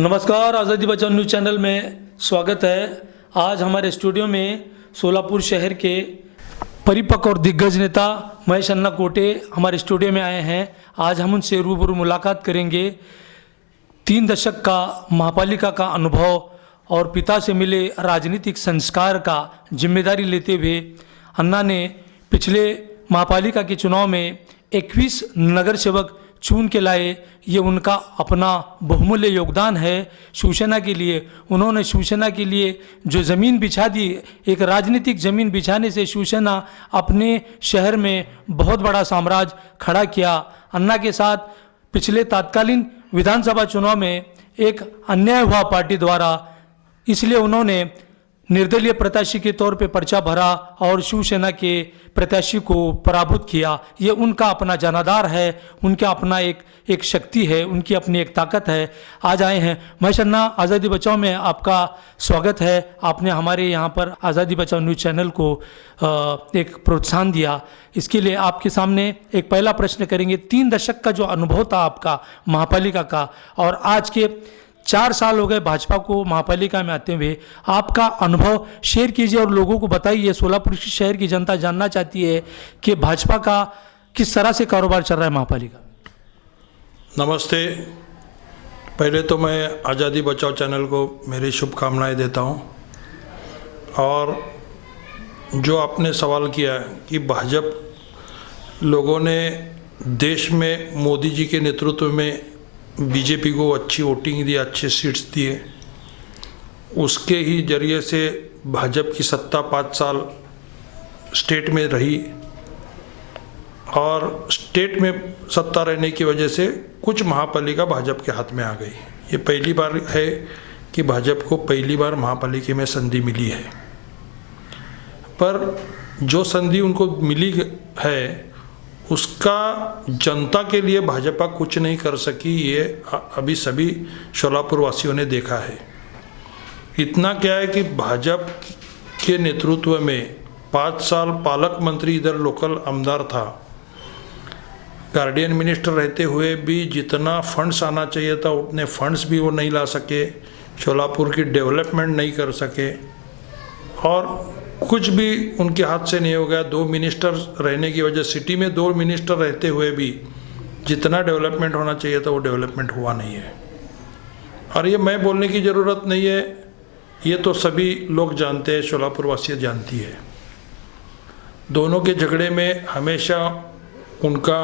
नमस्कार, आज़ादी बचाओ न्यूज़ चैनल में स्वागत है। आज हमारे स्टूडियो में सोलापुर शहर के परिपक्व और दिग्गज नेता महेश अन्ना कोटे हमारे स्टूडियो में आए हैं। आज हम उनसे रूबरू मुलाकात करेंगे। 3 दशक का महापालिका का अनुभव और पिता से मिले राजनीतिक संस्कार का जिम्मेदारी लेते हुए अन्ना ने पिछले महापालिका के चुनाव में 21 नगर सेवक चुन के लाए। ये उनका अपना बहुमूल्य योगदान है शिवसेना के लिए। उन्होंने शिवसेना के लिए जो ज़मीन बिछा दी, एक राजनीतिक ज़मीन बिछाने से शिवसेना अपने शहर में बहुत बड़ा साम्राज्य खड़ा किया। अन्ना के साथ पिछले तत्कालीन विधानसभा चुनाव में एक अन्याय हुआ पार्टी द्वारा, इसलिए उन्होंने निर्दलीय प्रत्याशी के तौर पे पर्चा भरा और शिवसेना के प्रत्याशी को पराभूत किया। ये उनका अपना जनाधार है, उनका अपना एक शक्ति है, उनकी अपनी एक ताकत है। आज आए हैं महेश अन्ना, आज़ादी बचाओ में आपका स्वागत है। आपने हमारे यहाँ पर आज़ादी बचाओ न्यूज़ चैनल को एक प्रोत्साहन दिया, इसके लिए आपके सामने एक पहला प्रश्न करेंगे। 3 दशक का जो अनुभव था आपका महापालिका का, और आज के 4 साल हो गए भाजपा को महापालिका में आते हुए, आपका अनुभव शेयर कीजिए और लोगों को बताइए। सोलापुर शहर की जनता जानना चाहती है कि भाजपा का किस तरह से कारोबार चल रहा है महापालिका। नमस्ते। पहले तो मैं आज़ादी बचाओ चैनल को मेरी शुभकामनाएं देता हूं। और जो आपने सवाल किया है कि भाजपा लोगों ने देश में मोदी जी के नेतृत्व में बीजेपी को अच्छी वोटिंग दी, अच्छे सीट्स दिए, उसके ही जरिए से भाजपा की सत्ता 5 साल स्टेट में रही और स्टेट में सत्ता रहने की वजह से कुछ महापालिका भाजपा के हाथ में आ गई। ये पहली बार है कि भाजपा को पहली बार महापालिका में संधि मिली है, पर जो संधि उनको मिली है उसका जनता के लिए भाजपा कुछ नहीं कर सकी। ये अभी सभी सोलापुर वासियों ने देखा है। इतना क्या है कि भाजपा के नेतृत्व में 5 साल पालक मंत्री इधर लोकल आमदार था, गार्डियन मिनिस्टर रहते हुए भी जितना फंड्स आना चाहिए था उतने फंड्स भी वो नहीं ला सके, सोलापुर की डेवलपमेंट नहीं कर सके और कुछ भी उनके हाथ से नहीं हो गया। 2 मिनिस्टर रहने की वजह, सिटी में 2 मिनिस्टर रहते हुए भी जितना डेवलपमेंट होना चाहिए था वो डेवलपमेंट हुआ नहीं है। और ये मैं बोलने की ज़रूरत नहीं है, ये तो सभी लोग जानते हैं, सोलापुर वासी जानती है। दोनों के झगड़े में हमेशा उनका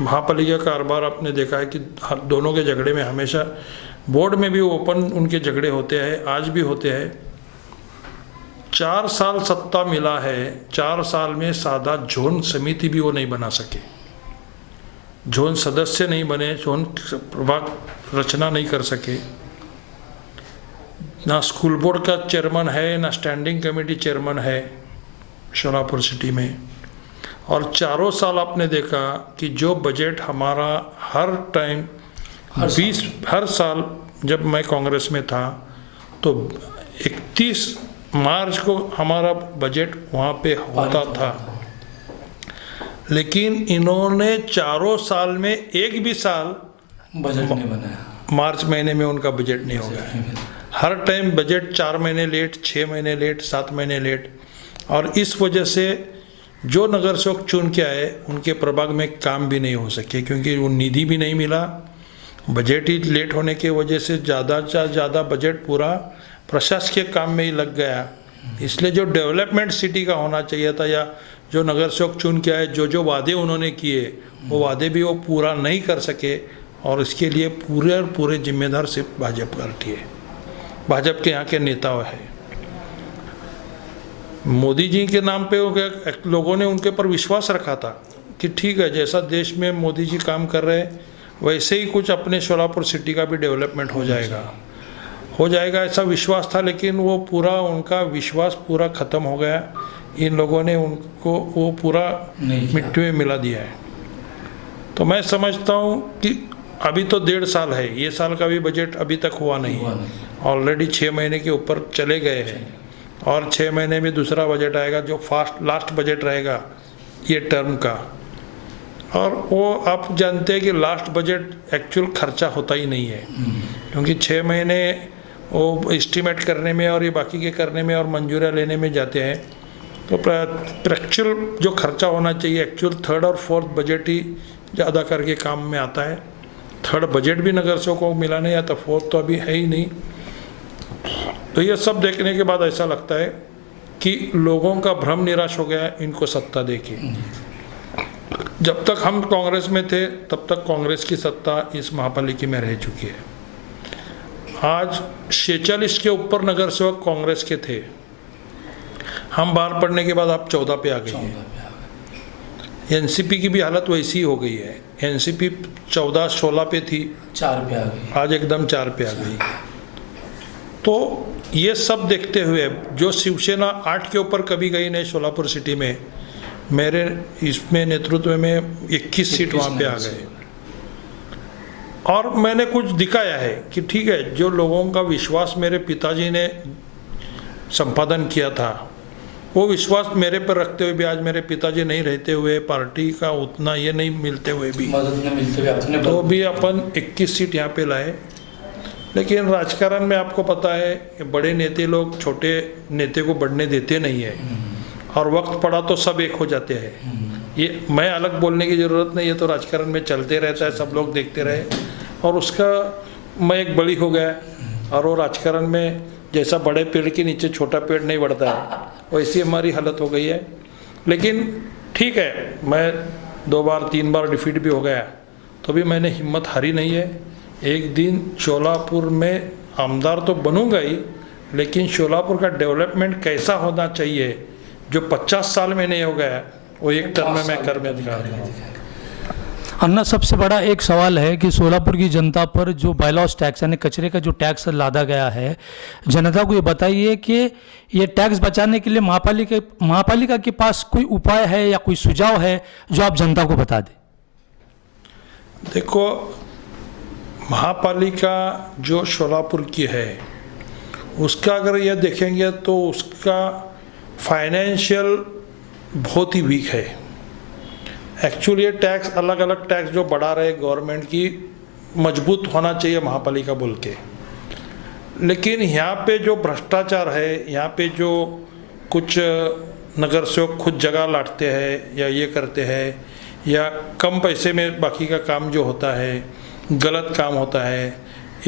महापालिका का कारोबार आपने देखा है कि दोनों के झगड़े में हमेशा बोर्ड में भी ओपन उनके झगड़े होते हैं, आज भी होते हैं। 4 साल सत्ता मिला है, 4 साल में सादा जोन समिति भी वो नहीं बना सके, जोन सदस्य नहीं बने, जोन प्रभाग रचना नहीं कर सके, ना स्कूल बोर्ड का चेयरमैन है, ना स्टैंडिंग कमेटी चेयरमैन है सोलापुर सिटी में। और 4 साल आपने देखा कि जो बजट हमारा हर टाइम हर साल जब मैं कांग्रेस में था तो 31 मार्च को हमारा बजट वहाँ पे होता था, लेकिन इन्होंने 4 साल में एक भी साल बजट नहीं बनाया। मार्च महीने में उनका बजट नहीं हो गया। हर टाइम बजट 4 महीने लेट, 6 महीने लेट, 7 महीने लेट। और इस वजह से जो नगर सेवक चुन के आए उनके प्रभाग में काम भी नहीं हो सके, क्योंकि वो निधि भी नहीं मिला। बजट ही लेट होने की वजह से ज़्यादा से ज़्यादा बजट पूरा प्रशासकीय काम में ही लग गया। इसलिए जो डेवलपमेंट सिटी का होना चाहिए था, या जो नगर सेवक चुन के आए, जो वादे उन्होंने किए वो वादे भी वो पूरा नहीं कर सके। और इसके लिए पूरे जिम्मेदार सिर्फ भाजपा करती है, भाजपा के यहाँ के नेता है। मोदी जी के नाम पे लोगों ने उनके ऊपर विश्वास रखा था कि ठीक है, जैसा देश में मोदी जी काम कर रहे हैं वैसे ही कुछ अपने सोलापुर सिटी का भी डेवलपमेंट हो जाएगा ऐसा विश्वास था। लेकिन वो उनका विश्वास पूरा ख़त्म हो गया। इन लोगों ने उनको वो पूरा मिट्टी में मिला दिया है। तो मैं समझता हूँ कि अभी तो 1.5 साल है, ये साल का भी बजट अभी तक हुआ नहीं। ऑलरेडी 6 महीने के ऊपर चले गए हैं और 6 महीने में दूसरा बजट आएगा जो लास्ट बजट रहेगा ये टर्म का। और वो आप जानते हैं कि लास्ट बजट एक्चुअल खर्चा होता ही नहीं है, क्योंकि 6 महीने वो एस्टिमेट करने में और ये बाकी के करने में और मंजूरियाँ लेने में जाते हैं। तो एक्चुअल जो खर्चा होना चाहिए, एक्चुअल थर्ड और फोर्थ बजट ही ज़्यादा करके काम में आता है। थर्ड बजट भी नगर सेवकों को मिला नहीं आता, फोर्थ तो अभी है ही नहीं। तो ये सब देखने के बाद ऐसा लगता है कि लोगों का भ्रम निराश हो गया है इनको सत्ता देके। जब तक हम कांग्रेस में थे तब तक कांग्रेस की सत्ता इस महापालिका में रह चुकी है। आज 46 के ऊपर नगर सेवक कांग्रेस के थे, हम बाहर पड़ने के बाद आप 14 पे आ गई है। एनसीपी की भी हालत वैसी ही हो गई है। एनसीपी 14-16 पे थी, 4 पे आ गई, आज एकदम 4 पे आ गई। तो ये सब देखते हुए जो शिवसेना 8 के ऊपर कभी गई नहीं सोलापुर सिटी में, मेरे इसमें नेतृत्व में 21 सीट वहाँ पे आ गए। और मैंने कुछ दिखाया है कि ठीक है, जो लोगों का विश्वास मेरे पिताजी ने संपादन किया था, वो विश्वास मेरे पर रखते हुए भी आज मेरे पिताजी नहीं रहते हुए, पार्टी का उतना ये नहीं मिलते हुए भी, मदद न मिलते हुए अपने तो भी अपन 21 सीट यहाँ पे लाए। लेकिन राजकारण में आपको पता है कि बड़े नेता लोग छोटे नेता को बढ़ने देते नहीं है, और वक्त पड़ा तो सब एक हो जाते हैं। ये मैं अलग बोलने की ज़रूरत नहीं है, तो राजकारण में चलते रहता है, सब लोग देखते रहे। और उसका मैं एक बड़ी हो गया, और वो राजकारण में जैसा बड़े पेड़ के नीचे छोटा पेड़ नहीं बढ़ता है, वैसी हमारी हालत हो गई है। लेकिन ठीक है, मैं 2 बार 3 बार डिफीट भी हो गया, तो भी मैंने हिम्मत हारी नहीं है। एक दिन शोलापुर में आमदार तो बनूंगा ही, लेकिन शोलापुर का डेवलपमेंट कैसा होना चाहिए जो 50 साल में नहीं हो गया, वो एक टर्म में मैं कर में दिखा रहा हूँ। अन्ना, सबसे बड़ा एक सवाल है कि सोलापुर की जनता पर जो बायलॉस टैक्स यानी कचरे का जो टैक्स लादा गया है, जनता को ये बताइए कि ये टैक्स बचाने के लिए महापालिका के पास कोई उपाय है या कोई सुझाव है जो आप जनता को बता दें। देखो, महापालिका जो शोलापुर की है, उसका अगर ये देखेंगे तो उसका फाइनेंशियल बहुत ही वीक है। एक्चुअली ये टैक्स, अलग अलग टैक्स जो बढ़ा रहे गवर्नमेंट की, मजबूत होना चाहिए महापालिका बोल के। लेकिन यहाँ पे जो भ्रष्टाचार है, यहाँ पे जो कुछ नगर सेवक खुद जगह लाटते हैं या ये करते हैं, या कम पैसे में बाकी का काम जो होता है, गलत काम होता है।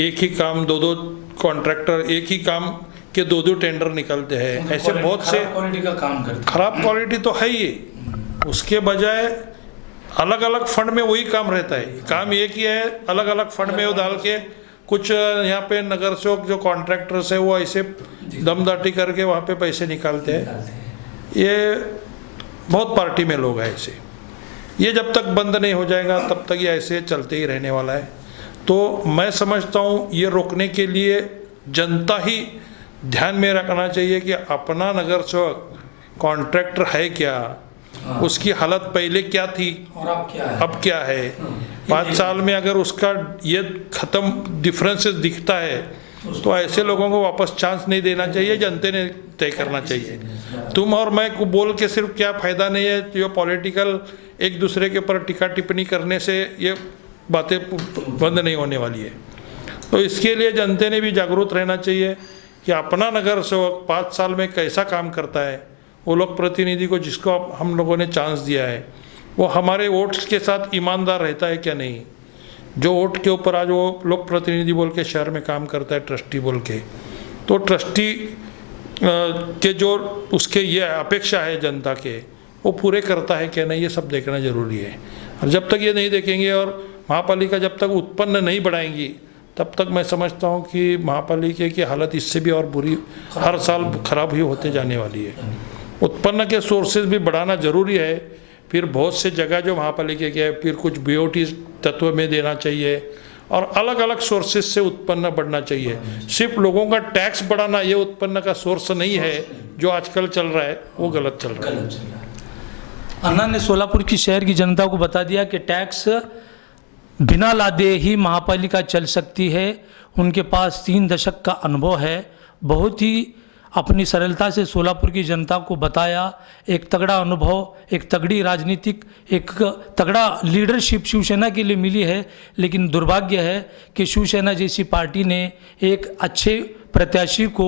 एक ही काम 2-2 कॉन्ट्रैक्टर एक ही काम के 2-2 टेंडर निकलते हैं, ऐसे बहुत से क्वालिटी का काम करते। खराब क्वालिटी तो है ही। उसके बजाय अलग अलग फंड में वही काम रहता है, काम एक ही है, अलग अलग फंड में वो डाल के कुछ यहाँ पे नगर सेवक जो कॉन्ट्रैक्टर्स है वो ऐसे दमदाटी करके वहाँ पे पैसे निकालते हैं। ये बहुत पार्टी में लोग हैं ऐसे। ये जब तक बंद नहीं हो जाएगा तब तक ये ऐसे चलते ही रहने वाला है। तो मैं समझता हूँ ये रोकने के लिए जनता ही ध्यान में रखना चाहिए कि अपना नगर सेवक कॉन्ट्रैक्टर है क्या, उसकी हालत पहले क्या थी और अब क्या है। 5 साल में अगर उसका ये ख़त्म डिफरेंसेस दिखता है तो ऐसे लोगों को वापस चांस नहीं देना चाहिए, जनता ने तय करना चाहिए। तुम और मैं को बोल के सिर्फ क्या फ़ायदा नहीं है, जो पॉलिटिकल एक दूसरे के ऊपर टिक्का टिप्पणी करने से ये बातें बंद नहीं होने वाली है। तो इसके लिए जनता ने भी जागरूक रहना चाहिए कि अपना नगर सेवक 5 साल में कैसा काम करता है, वो लोग प्रतिनिधि को जिसको हम लोगों ने चांस दिया है वो हमारे वोट्स के साथ ईमानदार रहता है क्या नहीं। जो वोट के ऊपर आज वो लोग प्रतिनिधि बोल के शहर में काम करता है, ट्रस्टी बोल के, तो ट्रस्टी के जो उसके ये अपेक्षा है जनता के, वो पूरे करता है क्या नहीं, ये सब देखना ज़रूरी है। और जब तक ये नहीं देखेंगे और महापालिका जब तक उत्पन्न नहीं बढ़ाएंगी तब तक मैं समझता हूँ कि महापालिका की हालत इससे भी और बुरी हर साल खराब ही होते जाने वाली है। उत्पन्न के सोर्सेज भी बढ़ाना ज़रूरी है। फिर बहुत से जगह जो महापालिका के है, फिर कुछ बीओटी तत्व में देना चाहिए और अलग अलग सोर्सेज से उत्पन्न बढ़ना चाहिए। सिर्फ लोगों का टैक्स बढ़ाना ये उत्पन्न का सोर्स नहीं है, जो आजकल चल रहा है वो गलत चल रहा है। अन्ना ने सोलापुर की शहर की जनता को बता दिया कि टैक्स बिना लादे ही महापालिका चल सकती है। उनके पास 3 दशक का अनुभव है। बहुत ही अपनी सरलता से सोलापुर की जनता को बताया। एक तगड़ा अनुभव, एक तगड़ी राजनीतिक, एक तगड़ा लीडरशिप शिवसेना के लिए मिली है। लेकिन दुर्भाग्य है कि शिवसेना जैसी पार्टी ने एक अच्छे प्रत्याशी को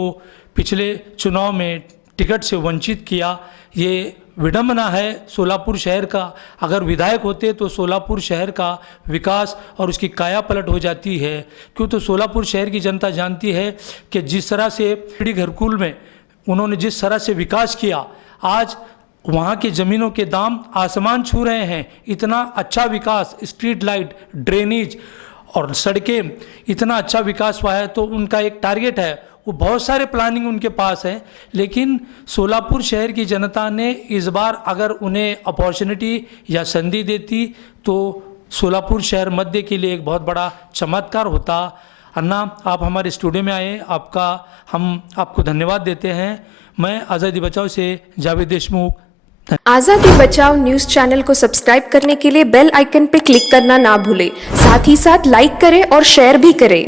पिछले चुनाव में टिकट से वंचित किया। ये विडंबना है सोलापुर शहर का। अगर विधायक होते तो सोलापुर शहर का विकास और उसकी काया पलट हो जाती है। क्यों? तो सोलापुर शहर की जनता जानती है कि जिस तरह से पीढ़ी घरकुल में उन्होंने जिस तरह से विकास किया, आज वहाँ की ज़मीनों के दाम आसमान छू रहे हैं। इतना अच्छा विकास, स्ट्रीट लाइट, ड्रेनेज और सड़कें, इतना अच्छा विकास हुआ है। तो उनका एक टारगेट है, वो बहुत सारे प्लानिंग उनके पास है। लेकिन सोलापुर शहर की जनता ने इस बार अगर उन्हें अपॉर्चुनिटी या संधि देती तो सोलापुर शहर मध्य के लिए एक बहुत बड़ा चमत्कार होता। अन्ना, आप हमारे स्टूडियो में आए, हम आपको धन्यवाद देते हैं। मैं आज़ादी बचाओ से जावेद देशमुख। आज़ादी बचाओ न्यूज़ चैनल को सब्सक्राइब करने के लिए बेल आइकन पर क्लिक करना ना भूलें। साथ ही साथ लाइक करें और शेयर भी करें।